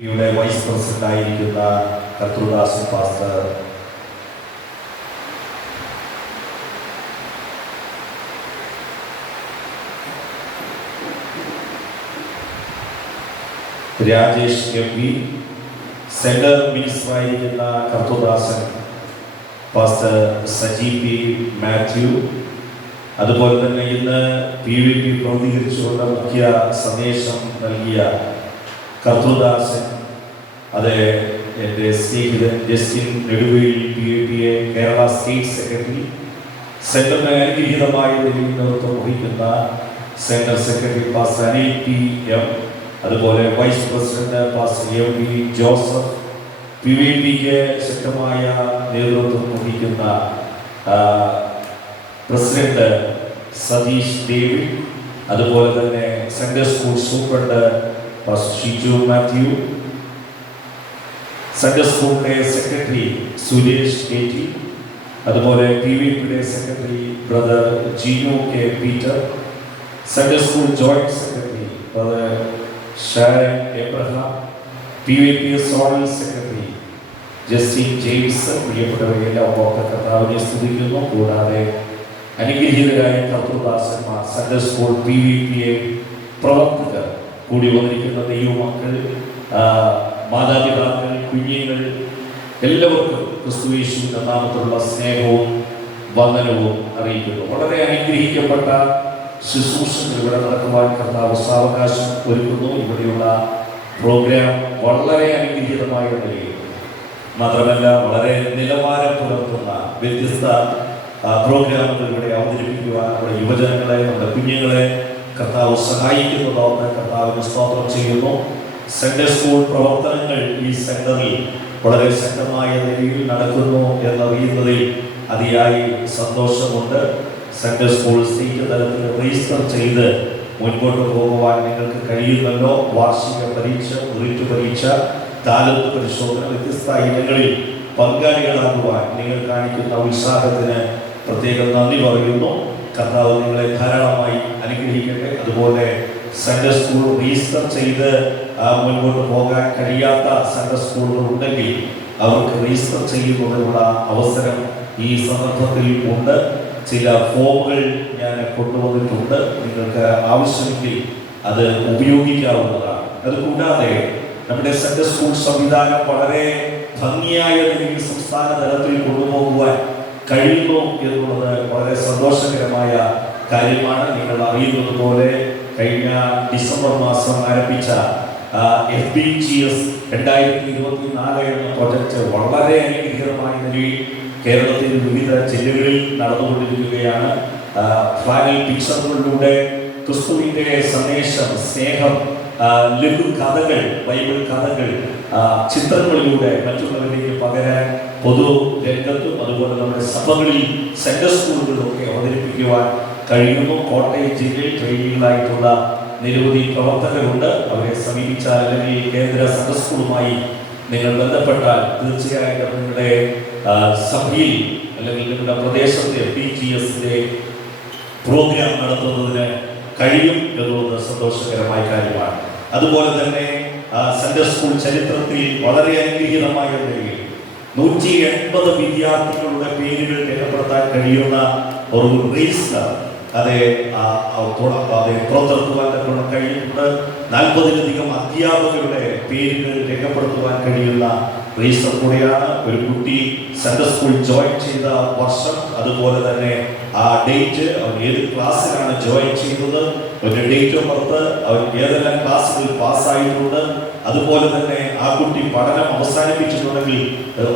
ഇവിടെ vice president ആയിരിക്കുന്ന കർത്തൃദാസൻ pastor Rajesh M P central minister ആയിരിക്കുന്ന കർത്തൃദാസൻ പാസ്റ്റർ സജി പി മാത്യു അതുപോലെ തന്നെ ഇന്ന് പി വി പി പ്രതികരിച്ചുകൊണ്ട് മുഖ്യ സന്ദേശം നൽകിയ കർത്തൃദാസൻ അത് എന്റെ സ്നേഹിതൻ Justin Neduveli P A P A Kerala state secretary സെൻട്രലിന് അനുഗ്രഹീതമായ നിലയിൽ നേതൃത്വം വഹിക്കുന്ന സെൻട്രൽ സെക്രട്ടറി പാസ് അനിൽ പി എം അതുപോലെ vice president pass M V Joseph P V പിക്ക് ശക്തമായ നേതൃത്വം വഹിക്കുന്ന പ്രസിഡന്റ് സതീഷ് ദേവി അതുപോലെ തന്നെ central school superintendent pastor Shiju Mathew central സ്കൂളിന്റെ സെക്രട്ടറി സുരേഷ് കെ ടി അതുപോലെ പി വി പിയുടെ secretary brother Jeenu K Peter central school joint secretary brother Sharon Abraham P V P zonal secretary Justin James പ്രിയപ്പെട്ടവരെല്ലാം ഓർത്ത കർത്താവിനെ സ്തുതിക്കുന്നു കൂടാതെ അനുഗ്രഹീതരായ കർത്തൃദാസന്മാർ central school P V P A പ്രവർത്തകർ കൂടി വന്നിരിക്കുന്ന ദൈവമക്കൾ മാതാപിതാക്കൾ കുഞ്ഞുങ്ങൾ എല്ലാവർക്കും ക്രിസ്തുവേശുവിന്റെ നാമത്തിലുള്ള സ്നേഹവും വന്ദനവും അറിയിക്കുന്നു. വളരെ അനുഗ്രഹിക്കപ്പെട്ട ശുശ്രൂഷകൾ ഇവിടെ നടക്കുവാൻ കർത്താവ് സാവകാശം ഒരുക്കുന്നു. ഇവിടെയുള്ള പ്രോഗ്രാം വളരെ അനുഗ്രഹീതമായ നിലയിൽ. മാത്രമല്ല വളരെ നിലവാരം പുലർത്തുന്ന വ്യത്യസ്ത പ്രോഗ്രാമുകൾ ഇവിടെ അവതരിപ്പിക്കുവാൻ നമ്മുടെ യുവജനങ്ങളെ നമ്മുടെ കുഞ്ഞുങ്ങളെ കർത്താവ് സഹായിക്കുന്നതോർന്ന് കർത്താവിന് സ്തോത്രം ചെയ്യുന്നു. സെൻട്രൽ സ്കൂൾ പ്രവർത്തനങ്ങൾ ഈ സെന്ററിൽ വളരെ ശക്തമായ നിലയിൽ നടക്കുന്നു എന്നറിയുന്നതിൽ അതിയായി സന്തോഷമുണ്ട്. സെൻട്രൽ സ്കൂൾ സ്റ്റേറ്റ് തലത്തിൽ രജിസ്റ്റർ ചെയ്ത് മുൻപോട്ട് പോകുവാൻ നിങ്ങൾക്ക് കഴിയുന്നല്ലോ. വാർഷിക പരീക്ഷ മെറിറ്റ് പരീക്ഷ താലത്ത് പരിശോധന വ്യത്യസ്ത ഇനങ്ങളിൽ പങ്കാളികളാകുവാൻ നിങ്ങൾ കാണിക്കുന്ന ഉത്സാഹത്തിന് പ്രത്യേകം നന്ദി പറയുന്നു. കർത്താവ് നിങ്ങളെ ധാരാളമായി അനുഗ്രഹിക്കട്ടെ. അതുപോലെ സെൻട്രൽ സ്കൂൾ രജിസ്റ്റർ ചെയ്ത് മുൻപോട്ട് പോകാൻ കഴിയാത്ത സെൻട്രൽ സ്കൂളുകൾ ഉണ്ടെങ്കിൽ അവർക്ക് രജിസ്റ്റർ ചെയ്യുന്നതിനുള്ള അവസരം ഈ സന്ദർഭത്തിൽ ഉണ്ട്. ചില ഫോമുകൾ ഞാൻ കൊണ്ടുവന്നിട്ടുണ്ട്. നിങ്ങൾക്ക് ആവശ്യമെങ്കിൽ അത് ഉപയോഗിക്കാവുന്നതാണ്. അതുകൂടാതെ നമ്മുടെ സെൻട്രൽ സ്കൂൾ സംവിധാനം വളരെ ഭംഗിയായ രീതിയിൽ സംസ്ഥാന തലത്തിൽ കൊണ്ടുപോകുവാൻ കഴിയുന്നു എന്നുള്ളത് വളരെ സന്തോഷകരമായ കാര്യമാണ്. നിങ്ങൾ അറിയുന്നത് പോലെ കഴിഞ്ഞ ഡിസംബർ മാസം ആരംഭിച്ച എഫ് ബി ജി എസ് രണ്ടായിരത്തി ഇരുപത്തി നാല് എന്ന പ്രൊജക്ട് വളരെ അനുഗ്രഹമായ നിലയിൽ കേരളത്തിൽ വിവിധ ജില്ലകളിൽ നടന്നുകൊണ്ടിരിക്കുകയാണ്. ആ, ഫ്ലാഗൽ പിക്ചറുകളിലൂടെ ക്രിസ്തുവിന്റെ സന്ദേശം സ്നേഹം ലഘു കഥകൾ ബൈബിൾ കഥകൾ ചിത്രങ്ങളിലൂടെ മറ്റുള്ളവരിലേക്ക് പകരാൻ പൊതു രംഗത്തും അതുപോലെ നമ്മുടെ സഭകളിൽ സെന്റർ സ്കൂളുകളിലൊക്കെ അവതരിപ്പിക്കുവാൻ കഴിയുന്നു. കോട്ടയം ജില്ലയിൽ ട്രെയിനികളായിട്ടുള്ള നിരവധി പ്രവർത്തകരുണ്ട്. അവരെ സമീപിച്ചാൽ അല്ലെങ്കിൽ കേന്ദ്ര സെൻട്രൽ സ്കൂളുമായി നിങ്ങൾ ബന്ധപ്പെട്ടാൽ തീർച്ചയായിട്ടും നിങ്ങളുടെ സഭയിൽ അല്ലെങ്കിൽ നിങ്ങളുടെ പ്രദേശത്തെ പി ജി എസിന്റെ പ്രോഗ്രാം നടത്തുന്നതിന് കഴിയും എന്നുള്ളത് സന്തോഷകരമായ കാര്യമാണ്. അതുപോലെ തന്നെ സെൻട്രൽ സ്കൂൾ ചരിത്രത്തിൽ വളരെ അനുഗ്രഹീതമായ നിലയിൽ നൂറ്റി എൺപത് വിദ്യാർത്ഥികളുടെ പേരുകൾ രേഖപ്പെടുത്താൻ കഴിയുന്ന ഒരു രജിസ്റ്റർ അതെ അതെ പുറത്തിറക്കുവാൻ തക്കവണ്ണം കഴിയുന്നുണ്ട് നാൽപ്പതിലധികം അധ്യാപകരുടെ പേരുകൾ രേഖപ്പെടുത്തുവാൻ കഴിയുന്ന രജിസ്റ്റർ കൂടിയാണ് ഒരു കുട്ടി സെൻട്രൽ സ്കൂൾ ജോയിൻ ചെയ്ത വർഷം. അതുപോലെ തന്നെ ആ ഡേറ്റ് അവൻ ഏത് ക്ലാസ്സിലാണ് ജോയിൻ ചെയ്യുന്നത് അവന്റെ ഡേറ്റ് ഓഫ് ബർത്ത് അവൻ ഏതെല്ലാം ക്ലാസ്സുകളിൽ പാസ്സായിട്ടുണ്ട് അതുപോലെ തന്നെ ആ കുട്ടി പഠനം അവസാനിപ്പിച്ചിട്ടുണ്ടെങ്കിൽ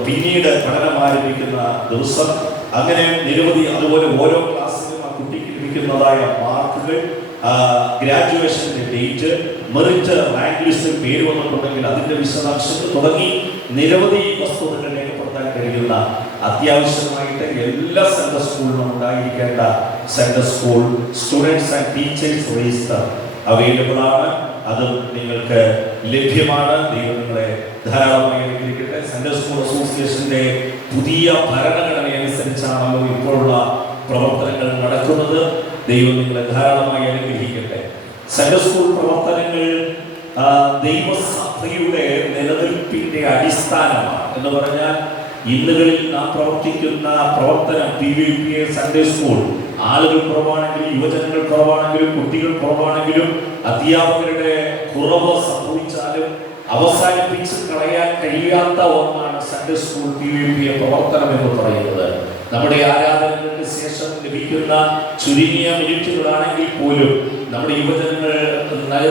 പിന്നീട് പഠനം ആരംഭിക്കുന്ന ദിവസം. അങ്ങനെ നിരവധി അതുപോലെ ഓരോ ക്ലാസ്സിലും ആ കുട്ടിക്ക് ലഭിക്കുന്നതായ മാർക്കുകൾ ഗ്രാജുവേഷന്റെ ഡേറ്റ് മെറിറ്റ് റാങ്ക് ലിസ്റ്റിൽ പേര് വന്നിട്ടുണ്ടെങ്കിൽ അതിന്റെ വിശദാംശങ്ങൾ തുടങ്ങി നിരവധി വസ്തുതകൾ രേഖപ്പെടുത്താൻ കഴിയുന്ന അത്യാവശ്യമായിട്ട് എല്ലാ സെൻട്രൽ സ്കൂളിലും ഉണ്ടായിരിക്കേണ്ട central school students and teachers register available ആണ്. അത് നിങ്ങൾക്ക് ലഭ്യമാണ്. ദൈവം നിങ്ങളെ ധാരാളമായി അനുഗ്രഹിക്കട്ടെ. സെൻട്രൽ സ്കൂൾ അസോസിയേഷന്റെ പുതിയ ഭരണഘടന അനുസരിച്ചാണല്ലോ ഇപ്പോഴുള്ള പ്രവർത്തനങ്ങൾ നടക്കുന്നത്. ദൈവം നിങ്ങളെ ധാരാളമായി അനുഗ്രഹിക്കട്ടെ. സെൻട്രൽ സ്കൂൾ പ്രവർത്തനങ്ങൾ ദൈവസഭയുടെ നിലനിൽപ്പിന്റെ അടിസ്ഥാനമാണ്. എന്ന് പറഞ്ഞാൽ ഇന്നുകളിൽ നാം പ്രവർത്തിക്കുന്ന പ്രവർത്തനം P V P A Sunday school ആളുകൾ കുറവാണെങ്കിലും യുവജനങ്ങൾ കുറവാണെങ്കിലും കുട്ടികൾ കുറവാണെങ്കിലും അധ്യാപകരുടെ കുറവ് സംഭവിച്ചാലും അവസാനിപ്പിച്ച് കളയാൻ കഴിയാത്ത ഒന്നാണ് Sunday school P V P A പ്രവർത്തനം എന്ന് പറയുന്നത്. നമ്മുടെ ആരാധനകൾക്ക് ശേഷം ലഭിക്കുന്ന ചുരുങ്ങിയ മിനിറ്റുകളാണെങ്കിൽ പോലും നമ്മുടെ യുവജനങ്ങൾ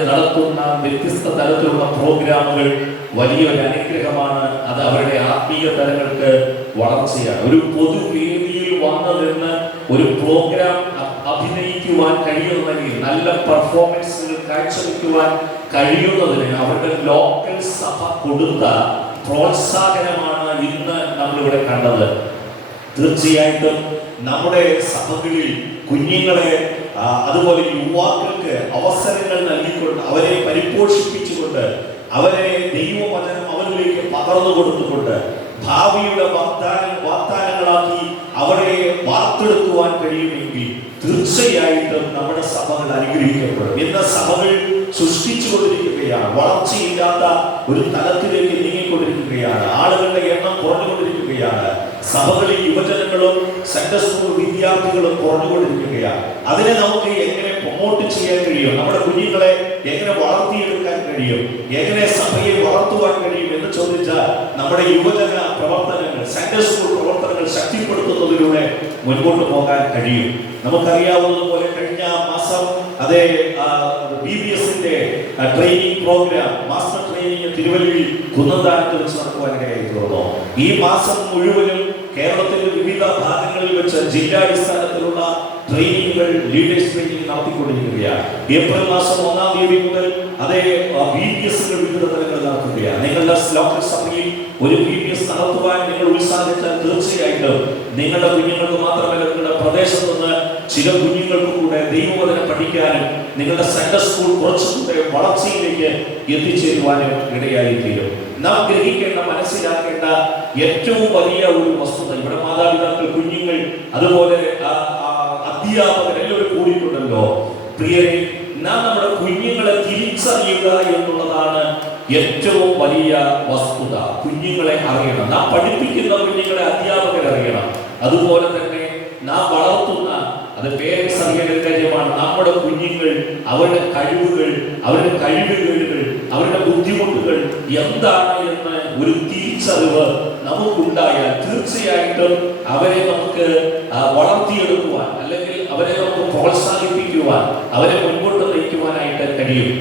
നടത്തുന്ന വ്യത്യസ്ത തരത്തിലുള്ള പ്രോഗ്രാമുകൾ വലിയൊരു അനുഗ്രഹമാണ്. അത് അവരുടെ ആത്മീയ തലങ്ങൾക്ക് വളർച്ചയാണ്. ഒരു പൊതുവേദിയിൽ വന്നു ഒരു പ്രോഗ്രാം അഭിനയിക്കുവാൻ കഴിയുന്നെങ്കിൽ നല്ല പെർഫോമൻസുകൾ കാഴ്ചവെക്കുവാൻ കഴിയുന്നതിന് അവരുടെ ലോക്കൽ സഭ കൊടുത്ത പ്രോത്സാഹനമാണ് ഇന്ന് നമ്മളിവിടെ കണ്ടത്. തീർച്ചയായിട്ടും നമ്മുടെ സഭകളിൽ കുഞ്ഞുങ്ങളെ അതുപോലെ യുവാക്കൾക്ക് അവസരങ്ങൾ നൽകിക്കൊണ്ട് അവരെ പരിപോഷിപ്പിച്ചുകൊണ്ട് അവരെ ദൈവവചനം അവരിലേക്ക് പകർന്നു കൊടുത്തുകൊണ്ട് ഭാവിയുടെ വാഗ്ദാനം വാഗ്ദാനങ്ങളാക്കി അവരെ വാർത്തെടുക്കുവാൻ കഴിയുമെങ്കിൽ തീർച്ചയായിട്ടും നമ്മുടെ സഭകൾ അനുഗ്രഹിക്കപ്പെടും. എന്ന സഭകൾ സൃഷ്ടിച്ചുകൊണ്ടിരിക്കുകയാണ്. വളർച്ചയില്ലാത്ത ഒരു തലത്തിലേക്ക് നീങ്ങിക്കൊണ്ടിരിക്കുകയാണ്. ആളുകളുടെ എണ്ണം കുറഞ്ഞുകൊണ്ടിരിക്കുകയാണ്. സഭകളിൽ യുവജനങ്ങളും സൺഡേ സ്കൂൾ വിദ്യാർത്ഥികളും കുറഞ്ഞുകൊണ്ടിരിക്കുകയാണ്. അതിനെ നമുക്ക് എങ്ങനെ പ്രൊമോട്ട് ചെയ്യാൻ കഴിയും? നമ്മുടെ കുഞ്ഞുങ്ങളെ എങ്ങനെ വളർത്തിയെടുക്കാൻ കഴിയും? എങ്ങനെ സഭയെ വളർത്തുവാൻ കഴിയും എന്ന് ചോദിച്ചാൽ നമ്മുടെ യുവജന പ്രവർത്തനങ്ങൾ സൺഡേ സ്കൂൾ പ്രവർത്തനങ്ങൾ ശക്തിപ്പെടുത്തുന്നതിലൂടെ മുൻപോട്ട് പോകാൻ കഴിയും. നമുക്കറിയാവുന്നതുപോലെ കഴിഞ്ഞ മാസം അതേ ബി ബി എസിന്റെ ട്രെയിനിങ് പ്രോഗ്രാം മാസ്റ്റർ ട്രെയിനിങ് തിരുവല്ലയിൽ കുന്നന്താനത്ത് വെച്ച് നടക്കുവാനിടയായി തീർന്നു ഈ മാസം മുഴുവനും കേരളത്തിന്റെ വിവിധ ഭാഗങ്ങളിൽ വെച്ച് ജില്ലാടിസ്ഥാനത്തിലുള്ള ട്രെയിനിങ്ങുകൾ ലീഡേഴ്സ് ട്രെയിനിങ് നടത്തിക്കൊണ്ടിരിക്കുകയാണ്. ഏപ്രിൽ മാസം ഒന്നാം തീയതി മുതൽ അതേ ബി പി എസുകൾ വിവിധ തലങ്ങളിൽ നടത്തുകയാണ് നിങ്ങളുടെ ലോക്കൽ സഭയിൽ ഒരു ബി പി എസ് നടത്തുവാൻ നിങ്ങൾ ഉത്സാഹിച്ചാൽ തീർച്ചയായിട്ടും നിങ്ങളുടെ കുഞ്ഞുങ്ങൾക്ക് മാത്രമല്ല നിങ്ങളുടെ പ്രദേശത്ത് നിന്ന് ചില കുഞ്ഞുങ്ങൾക്ക് കൂടെ ദൈവവചനം പഠിക്കാനും നിങ്ങളുടെ സെൻട്രൽ സ്കൂൾ കുറച്ചുകൂടെ വളർച്ചയിലേക്ക് എത്തിച്ചേരുവാനും ഇടയായി തീരും നാം ഗ്രഹിക്കേണ്ട മനസ്സിലാക്കേണ്ട ഏറ്റവും വലിയ ഒരു വസ്തുത. ഇവിടെ മാതാപിതാക്കൾ കുഞ്ഞുങ്ങൾ അതുപോലെ അധ്യാപകർ എല്ലാവരും കൂടിയിട്ടുണ്ടല്ലോ. പ്രിയരെ നാം നമ്മുടെ കുഞ്ഞുങ്ങളെ തിരിച്ചറിയുക എന്നുള്ളതാണ് ഏറ്റവും വലിയ വസ്തുത. കുഞ്ഞുങ്ങളെ അറിയണം. നാം പഠിപ്പിക്കുന്ന കുഞ്ഞുങ്ങളെ അധ്യാപകർ അറിയണം. അതുപോലെ തന്നെ നാം അത് പേരൻസ് അറിയേണ്ട കാര്യമാണ് നമ്മുടെ കുഞ്ഞുങ്ങൾ അവരുടെ കഴിവുകൾ അവരുടെ കഴിവുകേടുകൾ അവരുടെ ബുദ്ധിമുട്ടുകൾ എന്താണ് എന്ന് ഒരു തിരിച്ചറിവ് നമുക്കുണ്ടായാൽ തീർച്ചയായിട്ടും അവരെ നമുക്ക് വളർത്തിയെടുക്കുവാൻ അല്ലെങ്കിൽ അവരെ നമുക്ക് പ്രോത്സാഹിപ്പിക്കുവാൻ അവരെ മുൻപോട്ട് നയിക്കുവാനായിട്ട് കഴിയും.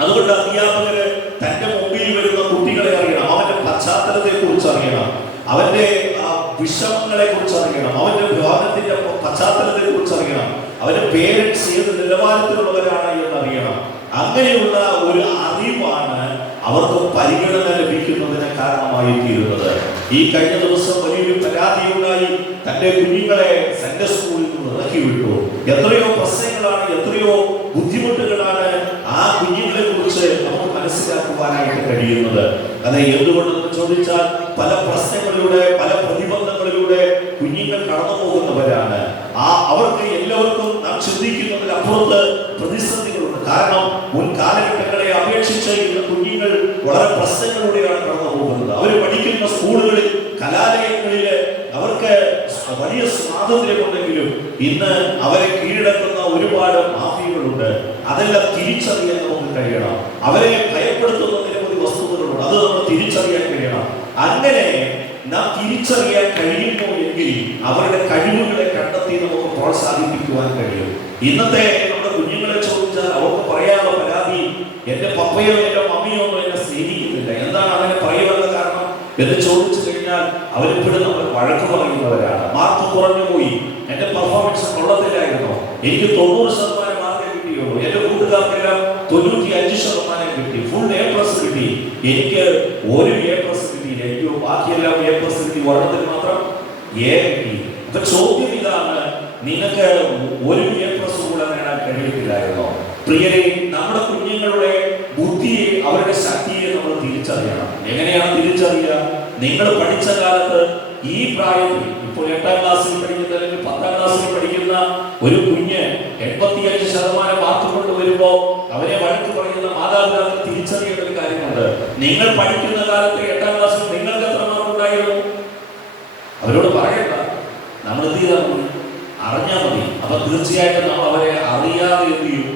അതുകൊണ്ട് അധ്യാപകര് തന്റെ മുമ്പിൽ വരുന്ന കുട്ടികളെ അറിയണം. അവന്റെ പശ്ചാത്തലത്തെ കുറിച്ച് അറിയണം അവന്റെ വിഷമങ്ങളെ കുറിച്ച് അറിയണം അവന്റെ വിവാഹത്തിന്റെ പശ്ചാത്തലത്തെ കുറിച്ച് അറിയണം അവന്റെ പേരൻസ് ഏത് നിലവാരത്തിലുള്ളവരാണ് എന്ന് അറിയണം അങ്ങനെയുള്ള ഒരു അറിവാണ് അവർക്ക് പരിഗണന ലഭിക്കുന്നതിന് കാരണമായി തീരുന്നത് ഈ കഴിഞ്ഞ ദിവസം വലിയൊരു പരാതിയുണ്ടായി. തന്റെ കുഞ്ഞുങ്ങളെ സെന്റർ സ്കൂളിൽ നിന്ന് ഇറക്കി വിട്ടു എത്രയോ പ്രശ്നങ്ങളാണ് എത്രയോ ബുദ്ധിമുട്ടുകളാണ് ആ കുഞ്ഞുങ്ങളെ കുറിച്ച് നമുക്ക് മനസ്സിലാക്കുവാനായിട്ട് കഴിയുന്നത്. അത് എന്തുകൊണ്ടെന്ന് ചോദിച്ചാൽ പല പ്രശ്നങ്ങളിലൂടെ പല പ്രതിബന്ധങ്ങളിലൂടെ കുഞ്ഞുങ്ങൾ കടന്നു പോകുന്നവരാണ് ആ അവർക്ക് എല്ലാവർക്കും നാം ചിന്തിക്കുന്നതിൽ അപ്പുറത്ത് പ്രതിസന്ധികളുണ്ട്. കാരണം മുൻ കാലഘട്ടങ്ങളെ അപേക്ഷിച്ച് ഇന്ന് കുഞ്ഞുങ്ങൾ വളരെ പ്രശ്നങ്ങളിലൂടെയാണ് കടന്നു പോകുന്നത് അവർ പഠിക്കുന്ന സ്കൂളുകളിൽ കലാലയങ്ങളിൽ അവർക്ക് വലിയ സ്വാതന്ത്ര്യമുണ്ടെങ്കിലും ഇന്ന് അവരെ കീഴടക്കുന്ന ഒരുപാട് മാഫിയകളുണ്ട്. അതെല്ലാം തിരിച്ചറിയാൻ നമുക്ക് കഴിയണം. അവരെ ഭയപ്പെടുത്തുന്ന നിരവധി വസ്തുതകളുണ്ട്. അത് നമ്മൾ തിരിച്ചറിയാൻ കഴിയണം. അങ്ങനെ നാം തിരിച്ചറിയാൻ കഴിയുമോ എങ്കിൽ അവരുടെ കഴിവുകളെ കണ്ടെത്തി നമുക്ക് പ്രോത്സാഹിപ്പിക്കുവാൻ കഴിയും. ഇന്നത്തെ നമ്മുടെ കുഞ്ഞുങ്ങളെ ചോദിച്ചാൽ അവർക്ക് പറയാനുള്ള പരാതി എന്റെ പപ്പയോ എന്റെ മമ്മിയോ ഒന്നും എന്നെ സ്നേഹിക്കുന്നില്ല. എന്താണ് അങ്ങനെ പറയാനുള്ള കാരണം? എന്ന് ചോദിച്ചു കഴിഞ്ഞാൽ അവരിപ്പോഴും നമ്മൾ വഴക്ക് പറയുന്നവരാണ്. മാർക്ക് കുറഞ്ഞു പോയി. എന്റെ പെർഫോമൻസ് കൊള്ളത്തില്ലായിരുന്നു. എനിക്ക് തൊണ്ണൂറ് ശതമാനം മാർക്കേ കിട്ടിയുള്ളൂ. എന്റെ കൂട്ടുകാർക്കെല്ലാം തൊണ്ണൂറ്റി അഞ്ച് ശതമാനം കിട്ടി. ഫുൾ എ പ്ലസ് കിട്ടി. എനിക്ക് ഒരു എ പ്ലസ് ബാക്കിയെല്ലാം എ പ്ലസ് കിട്ടി ഒരെണ്ണത്തിന് മാത്രം. എ കിട്ടി അപ്പൊ ചോദ്യം ഇതാണ്. നിനക്ക് ഒരു എ പ്ലസ് കൂടെ നേടാൻ കഴിയത്തില്ലായിരുന്നോ? പ്രിയരെ നമ്മുടെ കുഞ്ഞുങ്ങളുടെ ബുദ്ധിയെ അവരുടെ ശക്തിയെ നമ്മൾ തിരിച്ചറിയണം. എങ്ങനെയാണ് തിരിച്ചറിയുക? നിങ്ങൾ പഠിച്ച കാലത്ത് ഈ പ്രായത്തിൽ ഇപ്പോൾ എട്ടാം ക്ലാസ്സിൽ പഠിക്കുന്ന അല്ലെങ്കിൽ പത്താം ക്ലാസ്സിൽ പഠിക്കുന്ന ഒരു കുഞ്ഞ് എൺപത്തിയഞ്ച് ശതമാനം മാർക്ക് കൊണ്ട് വരുമ്പോൾ അവരെ വഴക്ക് പറയുന്ന മാതാപിതാക്കൾ തിരിച്ചറിയേണ്ട ഒരു കാര്യമുണ്ട്. നിങ്ങൾ പഠിക്കുന്ന കാലത്ത് എട്ടാം നമ്മൾ എന്ത് ചെയ്താൽ മതി? അറിഞ്ഞാൽ മതി. അപ്പൊ തീർച്ചയായിട്ടും നമ്മൾ അവരെ അറിയാതെ എന്ത് ചെയ്യും?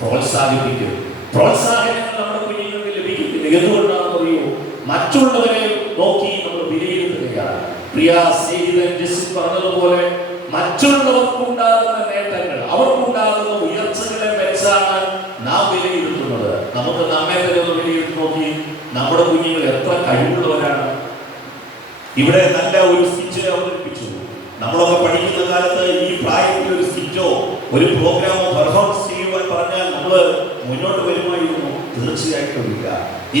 പ്രോത്സാഹിപ്പിക്കും. പ്രോത്സാഹനങ്ങൾ നമ്മുടെ കുഞ്ഞുങ്ങൾക്ക് ലഭിക്കുന്നില്ല. എന്തുകൊണ്ടാണെന്ന് അറിയോ? മറ്റുള്ളവരെ നോക്കി നമ്മൾ വിലയിരുത്തുകയാണ്. പ്രിയ സ്നേഹിതൻ ജസ്സിൻ പറഞ്ഞതുപോലെ മറ്റുള്ളവർക്കുണ്ടാകുന്ന നേട്ടങ്ങൾ അവർക്കുണ്ടാകുന്ന ഉയർച്ചകളെ വെച്ചാണ് നാം വിലയിരുത്തുന്നത്. നമുക്ക് നമ്മെ തന്നെ ഒന്ന് വിലയിരുത്തി നോക്കി. നമ്മുടെ കുഞ്ഞുങ്ങൾ എത്ര കഴിവുള്ളവരാണ്. ഇവിടെ നല്ല ഒരു സ്കിറ്റ് അവതരിപ്പിച്ചു നമ്മളൊക്കെ പഠിക്കുന്ന കാലത്ത് ഈ പ്രായത്തിൽ ഒരു സ്കിറ്റോ ഒരു പ്രോഗ്രാമോ പെർഫോമൻസ് ചെയ്യുവാൻ പറഞ്ഞാൽ നമ്മൾ മുന്നോട്ട് വരുമായിരുന്നു തീർച്ചയായിട്ടും ഇല്ല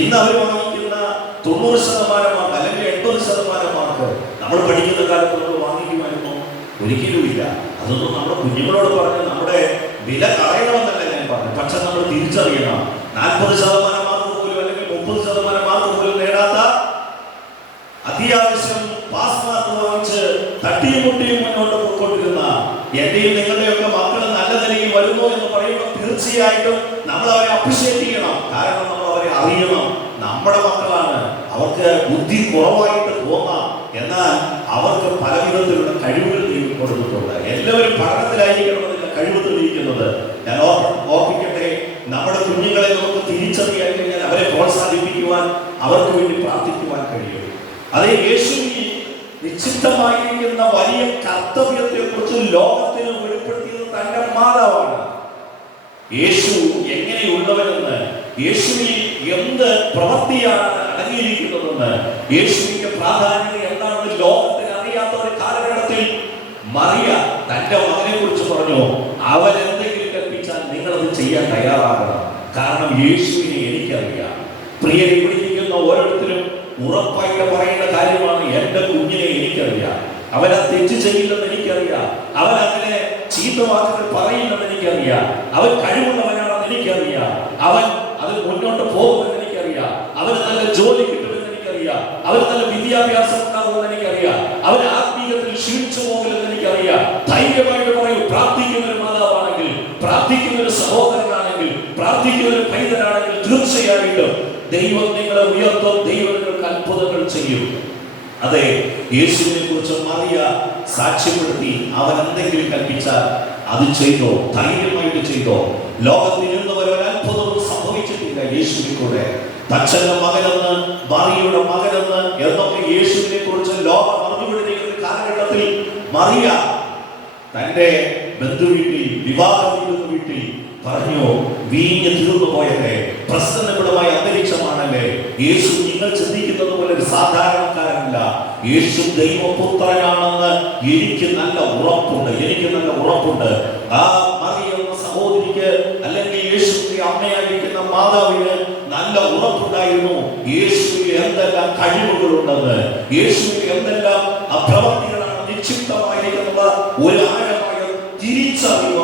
ഇന്ന് അവർ വാങ്ങിക്കുന്ന തൊണ്ണൂറ് ശതമാനം മാർക്ക് അല്ലെങ്കിൽ എൺപത് ശതമാനം മാർക്ക് നമ്മൾ പഠിക്കുന്ന കാലത്ത് നമ്മൾ വാങ്ങിക്കുമായിരുന്നു? ഒരിക്കലും ഇല്ല. അതൊന്നും നമ്മുടെ കുഞ്ഞുങ്ങളോട് പറഞ്ഞ് നമ്മുടെ വില കളയണമെന്നല്ല ഞാൻ പറഞ്ഞു പക്ഷെ നമ്മൾ തിരിച്ചറിയണം. നാൽപ്പത് ശതമാനം മാർക്ക് പോലും അല്ലെങ്കിൽ മുപ്പത് ശതമാനം മാർക്ക് പോലും നേടാത്ത അത്യാവശ്യം പാസ് മാർക്ക് വാങ്ങിച്ച് തട്ടിയും മുട്ടിയും മുന്നോട്ട് പോയിക്കൊണ്ടിരുന്ന എന്റെയും നിങ്ങളുടെയൊക്കെ മക്കൾ നല്ല നിലയിൽ വരുന്നു എന്ന് പറയുമ്പോൾ തീർച്ചയായിട്ടും നമ്മൾ അവരെ അപ്രിഷിയേറ്റ് ചെയ്യണം. കാരണം അറിയണം. നമ്മുടെ മക്കളാണ്. അവർക്ക് ബുദ്ധി കുറവായിട്ട് തോന്നാം. എന്നാൽ അവർക്ക് പല വിധത്തിലുള്ള കഴിവുകൾ കൊടുത്തിട്ടുണ്ട്. എല്ലാവരും പഠനത്തിലായിരിക്കണമെന്നില്ല കഴിവ് തെളിയിക്കുന്നത്. ഞാൻ ഓർപ്പ- ഓർപ്പിക്കട്ടെ. നമ്മുടെ കുഞ്ഞുങ്ങളെ നമുക്ക് തിരിച്ചറിയാൻ കഴിഞ്ഞാൽ അവരെ പ്രോത്സാഹിപ്പിക്കുവാൻ അവർക്ക് വേണ്ടി പ്രാർത്ഥിക്കുവാൻ കഴിയും. അതേ യേശു നിശ്ചിതമായിരിക്കുന്ന വലിയ കർത്തവ്യത്തെ കുറിച്ച് ലോകത്തിന് വെളിപ്പെടുത്തിയത് തന്റെ മാതാവാണ്. യേശു എങ്ങനെയുള്ളവനെന്ന് യേശുവിൽ എന്ത് പ്രവൃത്തിയാണ് അടങ്ങിയിരിക്കുന്നതെന്ന് യേശുവിന്റെ പ്രാധാന്യത എന്താണെന്ന് ലോകത്തിന് അറിയാത്ത ഒരു കാലഘട്ടത്തിൽ മറിയ തന്റെ മകനെ കുറിച്ച് പറഞ്ഞു അവൻ എന്തെങ്കിലും കൽപ്പിച്ചാൽ നിങ്ങൾ അത് ചെയ്യാൻ തയ്യാറാകണം. കാരണം യേശുവിനെ എനിക്കറിയാം. പ്രിയരെ ഇവിടെ ഇരിക്കുന്ന ഓരോരുത്തരും ഉറപ്പായിട്ട് പറയേണ്ട കാര്യമാണ് എന്റെ കുഞ്ഞിനെ എനിക്കറിയാം. അവനെ തെറ്റ് ചെയ്യില്ലെന്ന് എനിക്കറിയാം. അവൻ അങ്ങനെ ചീത്ത വാക്കുകൾ പറയില്ലെന്ന് എനിക്കറിയാം. അവൻ കഴിവുള്ളവനാണെന്ന് എനിക്കറിയാം അവൻ അതിൽ മുന്നോട്ട് പോകുമെന്ന് എനിക്കറിയാം. അവന് നല്ല ജോലി കിട്ടുമെന്ന് എനിക്കറിയാം. അവന് നല്ല വിദ്യാഭ്യാസം ഉണ്ടാകുമെന്ന് എനിക്കറിയാം. അവൻ ആത്മീയത്തിൽ ക്ഷീണിച്ചു പോകുമെന്ന് എനിക്കറിയാം. ധൈര്യമായിട്ട് പോയി പ്രാർത്ഥിക്കുന്ന ഒരു മാതാവാണെങ്കിൽ പ്രാർത്ഥിക്കുന്ന ഒരു സഹോദരനാണെങ്കിൽ പ്രാർത്ഥിക്കുന്ന ഒരു പൈതനാണെങ്കിൽ തീർച്ചയായിട്ടും ദൈവം നിങ്ങളെ ഉയർത്തും ദൈവം നിങ്ങൾക്ക് അത്ഭുതങ്ങൾ ചെയ്യും. അതെ യേശുവിനെ കുറിച്ച് മറിയ സാക്ഷ്യപ്പെടുത്തി അവൻ എന്തെങ്കിലും കൽപ്പിച്ചാൽ അത് ചെയ്തോ? ധൈര്യമായിട്ട് ചെയ്തോ? ലോകത്തിൽ നിന്ന് ഒരു സംഭവിച്ചിട്ടില്ല യേശുവിനെ കൂടെ തച്ചന്റെ മകനെന്ന് മറിയുടെ മകനെന്ന് എന്നൊക്കെ യേശുവിനെ കുറിച്ച് ലോകം അറിഞ്ഞുവിടുന്ന ഒരു കാലഘട്ടത്തിൽ മറിയ തന്റെ ബന്ധുവീട്ടിൽ വിവാഹം ചെയ്യുന്ന വീട്ടിൽ പറഞ്ഞു വീഞ്ഞ് തീർന്നു പോയതേ പ്രസന്നപ്പെടുമായ അന്തരീക്ഷമാണല്ലേ? യേശു നിങ്ങൾ ചിന്തിക്കുന്നത് പോലെ ഒരു സാധാരണക്കാരനല്ല. യേശു ദൈവപുത്രനാണെന്ന് എനിക്ക് നല്ല ഉറപ്പുണ്ട്. എനിക്ക് നല്ല ഉറപ്പുണ്ട്. ആ അറിയുന്ന സഹോദരിക്ക് അല്ലെങ്കിൽ യേശുവിന്റെ അമ്മയായിരിക്കുന്ന മാതാവിന് നല്ല ഉറപ്പുണ്ടായിരുന്നു. യേശുവിന് എന്തെല്ലാം കഴിവുകളുണ്ടെന്ന്. യേശുവിന് എന്തെല്ലാം അപ്രവർത്തികളാണ് നിക്ഷിപ്തമായിരിക്കുന്നത്. ഒരു ആഴമായ തിരിച്ചറിവ്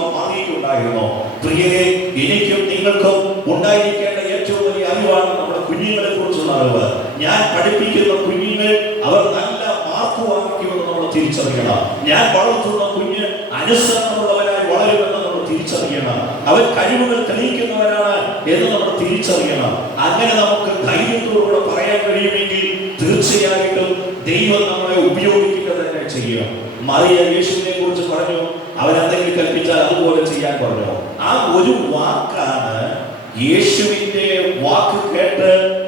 മാറിയിട്ടുണ്ടായിരുന്നു പ്രിയരെ എനിക്കും നിങ്ങൾക്കും ഉണ്ടായിരിക്കേണ്ട ഏറ്റവും വലിയ അറിവാണ് നമ്മുടെ കുഞ്ഞുങ്ങളെ കുറിച്ചുള്ള അറിവ്. ഞാൻ പഠിപ്പിക്കുന്ന കുഞ്ഞുങ്ങൾ അവർ നല്ല മാർക്ക് വാങ്ങിക്കുമെന്ന് നമ്മൾ തിരിച്ചറിയണം. ഞാൻ വളർത്തുന്ന കുഞ്ഞ് അനുസരണമുള്ളവരായി വളരുമെന്ന് നമ്മൾ തിരിച്ചറിയണം. അവൻ കഴിവുകൾ തെളിയിക്കുന്നവരാണ് എന്ന് നമ്മൾ തിരിച്ചറിയണം. അങ്ങനെ നമുക്ക് ധൈര്യത്തോടുകൂടെ പറയാൻ കഴിയുമെങ്കിൽ തീർച്ചയായിട്ടും ദൈവം നമ്മളെ ഉപയോഗിക്കുക തന്നെ ചെയ്യണം. മറിയ യേശുവിനെ കുറിച്ച് പറഞ്ഞു അവൻ എന്തെങ്കിലും കൽപ്പിച്ചാൽ അതുപോലെ ചെയ്യാൻ പറഞ്ഞോ? ആ ഒരു വാക്കാണ് യേശുവിന്റെ വാക്ക് കേട്ട്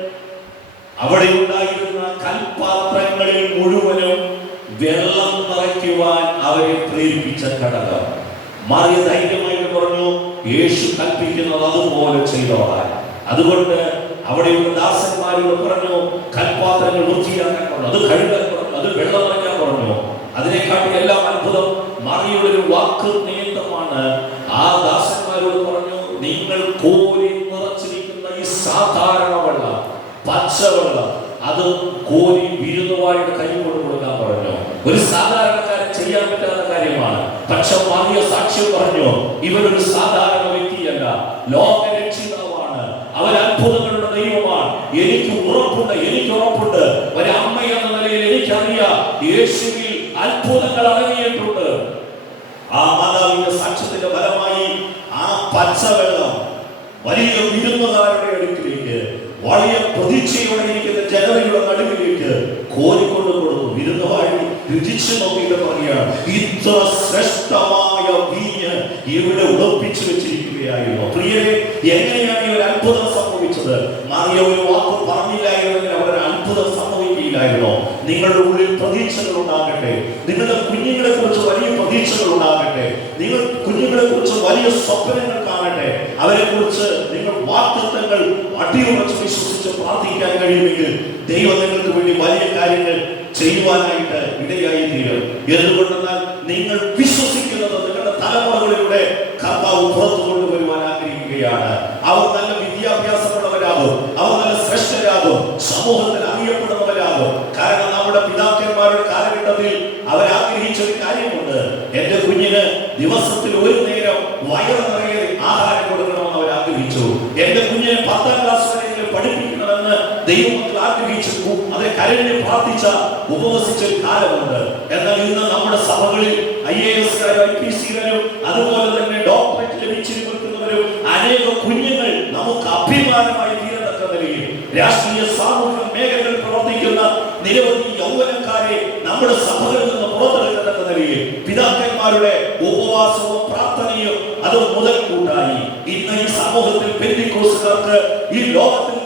അവിടെ ഉണ്ടായിരുന്ന കൽപാത്രങ്ങളിൽ മുഴുവനും വെള്ളം നിറയ്ക്കുവാൻ അവരെ പ്രേരിപ്പിച്ച ഘടകം. മറിയ ധൈര്യമായിട്ട് പറഞ്ഞു യേശു കൽപ്പിക്കുന്നത് അതുപോലെ ചെയ്തോളാൻ. അതുകൊണ്ട് അവിടെയുള്ള ദാസന്മാരോട് പറഞ്ഞു കൽപാത്രങ്ങൾ വൃത്തിയാക്കാൻ പറഞ്ഞു. അത് കഴുകാൻ പറഞ്ഞു. അത് വെള്ളം നിറയ്ക്കാൻ പറഞ്ഞു. അതിനെക്കാട്ടി എല്ലാം അത്ഭുതം മറിയുടെ ഒരു വാക്ക് നിമിത്തമാണ് ആ ദാസന്മാരോട് പറഞ്ഞു നിങ്ങൾ കോരി നിറച്ചിരിക്കുന്ന ഈ സാധാരണ വെള്ളം പച്ചവെള്ളം അത് കോരി വിരുന്നുവായിട്ട് കൈ കൊണ്ട് കൊടുക്കാൻ പറഞ്ഞു. ഒരു സാധാരണക്കാരൻ ചെയ്യാൻ പറ്റാത്ത കാര്യമാണ്. പക്ഷെ മാറിയ സാക്ഷ്യം പറഞ്ഞു ഇവരൊരു സാധാരണ വ്യക്തിയല്ല ലോക രക്ഷിതാവാണ് അത്ഭുതങ്ങളുടെ ദൈവമാണ്. എനിക്ക് ഉറപ്പുണ്ട് എനിക്ക് ഉറപ്പുണ്ട്. ഒരു അമ്മ എന്ന നിലയിൽ എനിക്കറിയാം യേശുവിൽ അത്ഭുതങ്ങൾ അടങ്ങിയിട്ടുണ്ട്. പച്ചവെള്ളം വലിയ വിരുന്നുകാരുടെ അടുക്കിലേക്ക് വലിയ പ്രതീക്ഷയോടെ ഇരിക്കുന്ന ജനതയുടെ നടുവിലേക്ക് കോരിക്കൊണ്ട് കൊടുത്തു. വിരുന്നുവാഴി രുചിച്ചു നോക്കിയിട്ട് പറയുകയാണ് ഇത്ര ശ്രേഷ്ഠമായ വീഞ്ഞ് ഇവിടെ ഉറപ്പിച്ചു വെച്ചിരിക്കുകയായിരുന്നു. പ്രിയരെ എങ്ങനെയാണ് ഈ ഒരു അത്ഭുതം സംഭവിച്ചത്? മാറിയ ഒരു വാക്ക് പറഞ്ഞില്ലായിരുന്നെങ്കിൽ അവർ അത്ഭുതം സംഭവിക്കുകയില്ലായിരുന്നു. നിങ്ങളുടെ ഉള്ളിൽ പ്രതീക്ഷകൾ ഉണ്ടാകട്ടെ. നിങ്ങളുടെ കുഞ്ഞുങ്ങളെ കുറിച്ച് വലിയ പ്രതീക്ഷകൾ ഉണ്ടാകട്ടെ നിങ്ങൾ കുഞ്ഞുങ്ങളെ കുറിച്ച് വലിയ സ്വപ്നങ്ങൾ കാണട്ടെ. അവരെ കുറിച്ച് നിങ്ങൾ വാക്തത്വങ്ങൾ അടിയുറച്ച് വിശ്വസിച്ച് പ്രാർത്ഥിക്കാൻ കഴിയുമെങ്കിൽ ദൈവം നിങ്ങൾക്ക് വേണ്ടി വലിയ കാര്യങ്ങൾ ചെയ്യുവാനായിട്ട് ഇടയായി തീരും എന്തുകൊണ്ടെന്നാൽ നിങ്ങൾ വിശ്വസിക്കുന്നത് നിങ്ങളുടെ തലമുറകളിലൂടെ കർത്താവ് പുറത്തു കൊണ്ടുവരുവാൻ ആഗ്രഹിക്കുകയാണ്. അവർ നല്ല വിദ്യാഭ്യാസമുള്ളവരാകും. അവർ നല്ല ശ്രേഷ്ഠരാകും. സമൂഹത്തിൽ അറിയപ്പെടുന്നവരാകും കാരണം നമ്മുടെ പിതാക്കന്മാരുടെ കാലഘട്ടത്തിൽ അവർ ആഗ്രഹിച്ച ഒരു കാര്യമുണ്ട് എന്റെ കുഞ്ഞിന് ദിവസത്തിൽ ഒരു നേരം വയറ് നിറയെ ആഹാരം കൊടുക്കണമെന്ന് അവർ ആഗ്രഹിച്ചു എന്റെ കുഞ്ഞിനെ പത്താം ക്ലാസ് വരെയെങ്കിലും പഠിപ്പിക്കണമെന്ന് ദൈവമക്കൾ ആഗ്രഹിച്ചു അത് കരഞ്ഞ് പ്രാർത്ഥിച്ച ഉപവസിച്ച ഒരു കാലമുണ്ട്. എന്നാൽ ഇന്ന് നമ്മുടെ സഭകളിൽ I A S I P സികാരും അതുപോലെ തന്നെ ഡോക്ടറേറ്റ് ലഭിച്ചിരിക്കുന്നവരും അനേക കുഞ്ഞുങ്ങൾ നമുക്ക് അഭിമാനമായി തീരത്തക്ക നിലയിൽ രാഷ്ട്രീയ സാമൂഹിക മേഖലകളിൽ പ്രവർത്തിക്കുന്ന നിരവധി യൗവനക്കാരെ നമ്മുടെ സഭകളിൽ നിന്ന് പുറത്തെടുക്കത്തക്ക നിലയിൽ പിതാക്കന്മാരുടെ ഉപവാസവും പ്രാർത്ഥനയും അത് മുതൽ കൂട്ടായി ഇന്ന് ഈ സമൂഹത്തിൽ പെന്തിക്കോസുകാർക്ക് ഈ ലോകത്തിൽ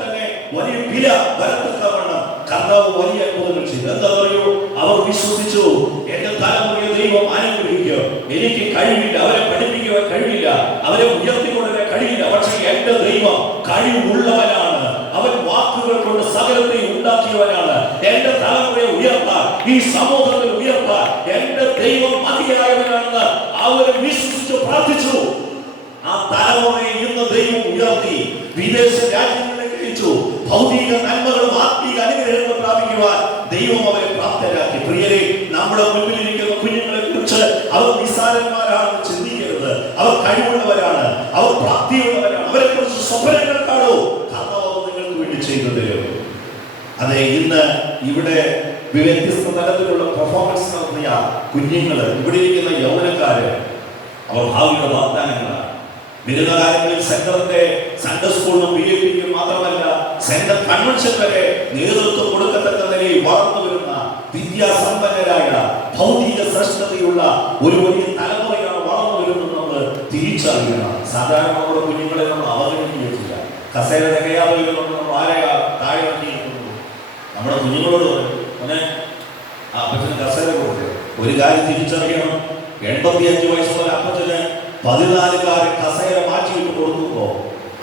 വലിയ വില വരത്തക്കവണ്ണം കർത്താവ് വലിയ അത്ഭുതങ്ങൾ ചെയ്തു. എന്താ പറയൂ അവർ വിശ്വസിച്ചു എന്റെ തലമുറയെ ദൈവം അനുഗ്രഹിക്കുക എനിക്ക് കഴിവില്ല അവരെ പഠിപ്പിക്കുവാൻ കഴിവില്ല അവരെ ഉയർത്തിക്കൊണ്ടുവരാൻ കഴിയില്ല. പക്ഷേ എന്റെ ദൈവം കഴിവുള്ളവനാണ്. അവൻ വാക്കുകൾ കൊണ്ട് സകലത്തെയും ഉണ്ടാക്കിയവനാണ്. എന്റെ തലമുറയെ ഉയർത്താൻ ഈ സമൂഹത്തെ ഉയർത്താൻ എന്റെ ദൈവം മതിയായവനാണെന്ന് അവർ വിശ്വസിച്ച് പ്രാർത്ഥിച്ചു. ആ തലമുറയെ ഇന്ന് ദൈവം ഉയർത്തി വിദേശ രാജ്യങ്ങളിലേക്ക് അയച്ചു ഭൗതിക നന്മകളും ആത്മീക അനുഗ്രഹങ്ങളും പ്രാപിക്കുവാൻ ദൈവം അവരെ പ്രാപ്തരാക്കി. പ്രിയരെ നമ്മുടെ മുന്നിലിരിക്കുന്ന കുഞ്ഞുങ്ങളെ കുറിച്ച് അവർ നിസ്സാരന്മാരാണെന്ന് ചിന്തിക്കരുത്. അവർ കഴിവുള്ളവരാണ്. അവർ പ്രാപ്തിയുള്ളവരാണ്. അവരെ കുറിച്ച് സ്വപ്നങ്ങൾ കാണൂ. നിങ്ങൾക്ക് വേണ്ടി ചെയ്യുന്നത് അതെ ഇന്ന് ഇവിടെ വ്യത്യസ്ത തലത്തിലുള്ള പെർഫോമൻസ് നടത്തിയ കുഞ്ഞുങ്ങൾ ഇവിടെ ഇരിക്കുന്ന യൗവനക്കാര് അവർ ഭാവിയുടെ വാഗ്ദാനങ്ങളാണ്. വിവിധ കാര്യങ്ങളിൽ സെന്ററിന്റെ സെന്റർ സ്കൂളിനും ബി എ പിക്കും മാത്രമല്ല സെന്റർ കൺവെൻഷൻ വരെ നേതൃത്വം കൊടുക്കത്തക്ക നിലയിൽ വളർന്നു വരുന്ന വിദ്യാസമ്പന്നരായ ഭൗതിക ശ്രേഷ്ഠതയുള്ള ഒരു വലിയ തലമുറയാണ് വളർന്നു വരുന്നത് നമ്മൾ തിരിച്ചറിയണം. സാധാരണ നമ്മുടെ കുഞ്ഞുങ്ങളെ നമ്മൾ അവഗണിക്കുകയില്ല കസേര തികയാതെ നമ്മൾ ആരെയാ താഴെ ഇറക്കിയിരിക്കുന്നു നമ്മുടെ കുഞ്ഞുങ്ങളോട് ആ അപ്പച്ചന് കസേര കൊടുക്കുക ഒരു കാര്യം തിരിച്ചറിയണം. എൺപത്തിയഞ്ച് വയസ്സുള്ള അപ്പച്ചന് പതിനാലുകാരൻ കസേര മാറ്റിയിട്ട് കൊടുക്കുമ്പോ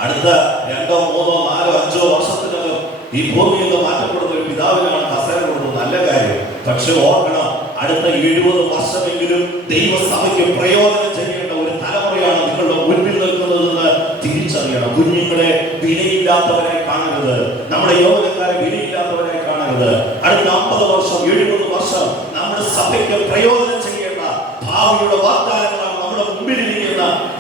അടുത്ത രണ്ടോ മൂന്നോ നാലോ അഞ്ചോ വർഷത്തിനകം ഈ ഭൂമിയിൽ നിന്ന് മാറ്റപ്പെടുന്ന ഒരു പിതാവിനാണ് കസേര കൊടുക്കുന്നത്. നല്ല കാര്യം. പക്ഷെ ഓർക്കണം അടുത്ത എഴുപത് വർഷമെങ്കിലും ദൈവസഭയ്ക്ക് പ്രയോജനം ചെയ്യേണ്ട ഒരു തലമുറയാണ് നിങ്ങളുടെ മുൻപിൽ നിൽക്കുന്നതെന്ന് തിരിച്ചറിയണം. കുഞ്ഞുങ്ങളെ വിലയില്ലാത്തവരെ കാണരുത്. നമ്മുടെ യൗവനക്കാരെ വിലയില്ലാത്തവരെ കാണരുത്. അടുത്ത അമ്പത് വർഷം എഴുപത് വർഷം നമ്മുടെ സഭയ്ക്ക് പ്രയോജനം ചെയ്യേണ്ട ഭാവിയുടെ മുമ്പിലിരിക്കുന്ന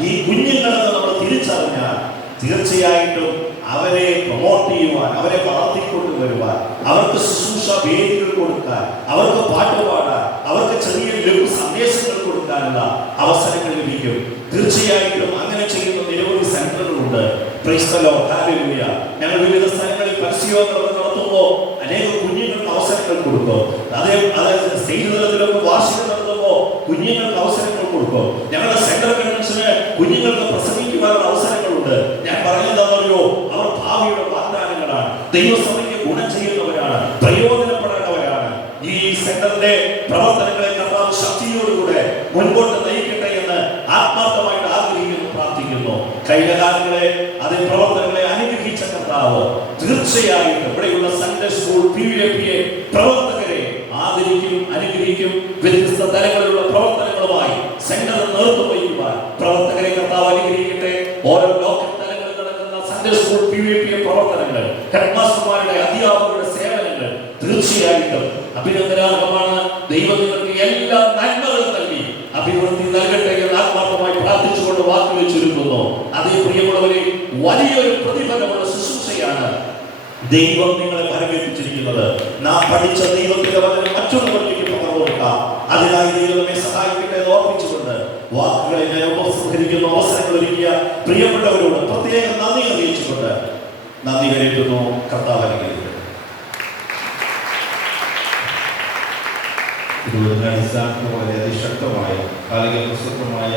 ഈ കുഞ്ഞുങ്ങളെ നമ്മൾ തിരിച്ചറിഞ്ഞാൽ തീർച്ചയായിട്ടും അവരെ പ്രൊമോട്ട് ചെയ്യുവാൻ അവരെ വളർത്തിക്കൊണ്ടുവരുവാൻ അവർക്ക് ശുശ്രൂഷ വേദികൾ കൊടുക്കാൻ അവർക്ക് പാട്ട് പാടാൻ അവർക്ക് ചെറിയ ലഘു സന്ദേശങ്ങൾ കൊടുക്കാനുള്ള അവസരങ്ങൾ ലഭിക്കും. തീർച്ചയായിട്ടും അങ്ങനെ ചെയ്യുന്ന നിരവധി സെന്ററുകളുണ്ട്. ക്രൈസ്തലോ ഹാലൂയ ഞങ്ങൾ വിവിധ സ്ഥലങ്ങളിൽ പരസ്യങ്ങൾ നടത്തുമ്പോൾ അനേക കുഞ്ഞുങ്ങൾക്ക് അവസരങ്ങൾ കൊടുക്കും. അതേ അതായത് സ്റ്റേറ്റ് തലത്തിലൊക്കെ വാർഷികം നടത്തുമ്പോൾ കുഞ്ഞുങ്ങൾക്ക് അവസരങ്ങൾ കൊടുക്കും. ഞങ്ങളുടെ സെന്റർ കൺവെൻഷന് കുഞ്ഞുങ്ങൾക്ക് പ്രസംഗിക്കുവാനുള്ള അവസരങ്ങളുണ്ട്. ഞാൻ പറഞ്ഞതെന്നറിയോ അവർ ഭാവിയുടെ വാഗ്ദാനങ്ങളാണ്. ദൈവസഭയ്ക്ക് ഗുണം ചെയ്യുന്നവരാണ് പ്രയോജനപ്പെടേണ്ടവരാണ് ഈ സെന്ററിന്റെ പ്രവർത്തനങ്ങളെ കർത്താവ് ശക്തിയോടുകൂടെ മുൻപോട്ട് നയിക്കട്ടെ എന്ന് ആത്മാർത്ഥമായിട്ട് ആഗ്രഹിക്കുന്നു പ്രാർത്ഥിക്കുന്നു. കഴിഞ്ഞ കാലങ്ങളെ അതിൽ പ്രവർത്തനങ്ങളെ അനുഗ്രഹിച്ച കർത്താവ് തീർച്ചയായിട്ടും ഇവിടെയുള്ള Sunday school P V P A പ്രവർത്തകരെ ആദരിക്കും അനുഗ്രഹിക്കും. വ്യത്യസ്ത തലങ്ങളിലുള്ള പ്രവർത്തനങ്ങളുമായി സെന്റർ നേർത്തു വഹിക്കുവാൻ പ്രവർത്തകരെ കർത്താവ് അനുഗ്രഹിക്കട്ടെ. ഓരോ ലോകതലങ്ങളിൽ തലങ്ങളിൽ നടക്കുന്ന Sunday school P V P പ്രവർത്തനങ്ങൾ ഹെഡ്മാസ്റ്റർമാരുടെ അധ്യാപകരുടെ സേവനങ്ങൾ തീർച്ചയായിട്ടും അഭിനന്ദനാർഹമാണ്. ദൈവം നിങ്ങൾക്ക് എല്ലാ നന്മകളും നൽകി. അഭിവൃദ്ധി നൽകട്ടെ എന്ന് ആത്മാർത്ഥമായി പ്രാർത്ഥിച്ചുകൊണ്ട് വാക്കുകൾ ചുരുക്കുന്നു അതേ പ്രിയമുള്ളവരെ വലിയൊരു പ്രതിഫലമുള്ള ശുശ്രൂഷയാണ് ദൈവം നിങ്ങളെ വരവേൽപ്പിച്ചിരിക്കുന്നത്. നാം പഠിച്ച ദൈവത്തിന്റെ വചനം മറ്റുള്ളവരിലേക്ക് പകർന്നു കൊടുക്കാം അതിനായി ദൈവമേ സഹായിക്കട്ടെ എന്ന് ഓർപ്പിച്ചുകൊണ്ട് വാക്കുകളെ ഞാൻ ഉപസംഹരിക്കുന്ന അവസരങ്ങൾ ഒരുക്കിയ പ്രിയപ്പെട്ടവരോട് പ്രത്യേകം നന്ദി അറിയിച്ചുകൊണ്ട് നന്ദി കഴിക്കുന്നു കർത്താവ് അടിസ്ഥാനത്തിൽ വളരെ അതിശക്തമായ കാലിക പ്രസക്തമായ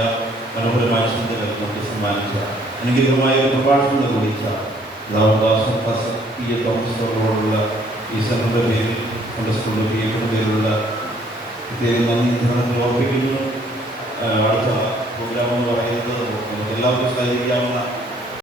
മനോഹരമായ ചിന്തകൾ നമുക്ക് സമ്മാനിച്ച അനുഗ്രഹമായ പ്രഭാഷണം നിർവഹിച്ച ഈ സംഘടന പേരിൽ നമ്മുടെ നന്ദി. ഓർപ്പിക്കുന്നു. അടുത്ത പ്രോഗ്രാം എന്ന് പറയുന്നത് നമുക്ക് എല്ലാവർക്കും സഹകരിക്കാവുന്ന